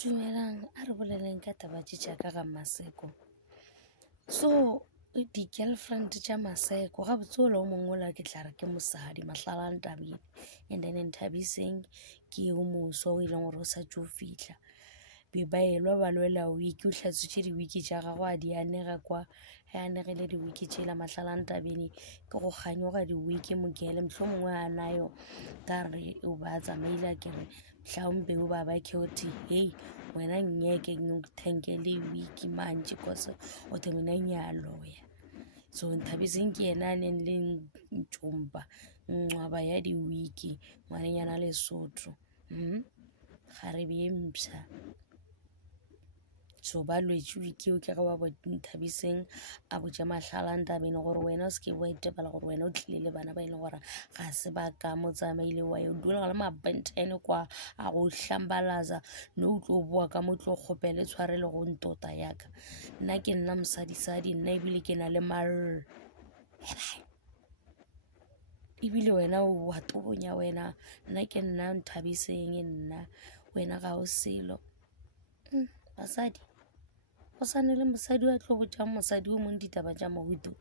Dumelang, a re boleleng ka taba tša ka ga Maseko. So di-girlfriend tša Maseko ga botse o mongwe la ke tla re ke mosadi Mahlalane Tabile, and then Nthabiseng ke o moswa o e leng gore o sa tšo fitlha be ba elwa ba lwela wiki o hlatswitše di-wiki tša gago a di anega kwa ge anegile di-wiki tšela Mahlalane Tabile ke go kganyoga di-wiki mokele mohlho mongwe a nayo ka re o ba tsamaile a kere mhlawumbe o ba ke othi hei wena nyeke thenkele wiki mantši kose o the mina nyaloya. So Nthabiseng ke yena a neng le ntšompa ngwaba ya di-wiki ngwanenyana Lesotho ga re bee mpšha. So ba lwetše wiki o ke ge ba bo Nthabiseng a botša Mahlalane Tabile gore wena o seke wa itebala gore wena o tlile le bana ba e leng gore ga se ba ka mo tsamaile wa yo dula le mabentene kwa a go hlambalaza no o tlo boa ka mo tlo kgopele tshware le go ntota yaka nna ke nna mosadisadi nna ebile ke na le mallo ebile wena wa tobonya wena nna ke nna Nthabiseng nna wena ga o selo basadi go sane le mosadi wa tlo botjang mosadi o mong ditaba tša mahuto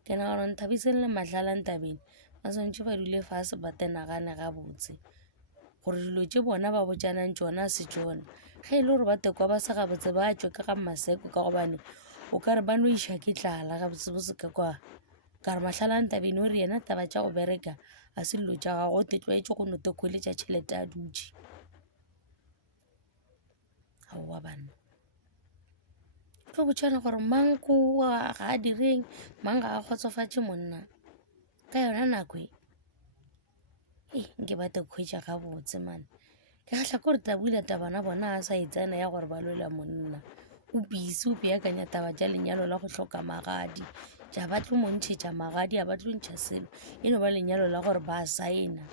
ke na gore Nthabiseng le Mahlalane Tabile ba swantše ba dule fase ba tenagane gabotse gore dilo tše bona ba botšanang tšona se tšona ge e le gore ba tekwa ba se gabotse ba tšwe ka ga Maseko ka gobane o ka re ba no iša ke tlala gabotsebotse ka kwa ka re Mahlalane Tabile o re yena taba tša go bereka a se dilo tša gago o te tlwaetše go no tekweletša tšhelete a dutše aowa banna tlo botšana gore mang ko ga a direng mang ga a kgotsofatše monna ka yona nako nke ba tekgwetša gabotse mane ke gahla ko re Tabile tabana bona a sa etsana ya gore ba lwela monna o busy o beakanya taba tša lenyalo la go hloka magadi ja ba tlo mo ntšhetša magadi a ba tlo ntšha selo e no ba lenyalo la gore ba saena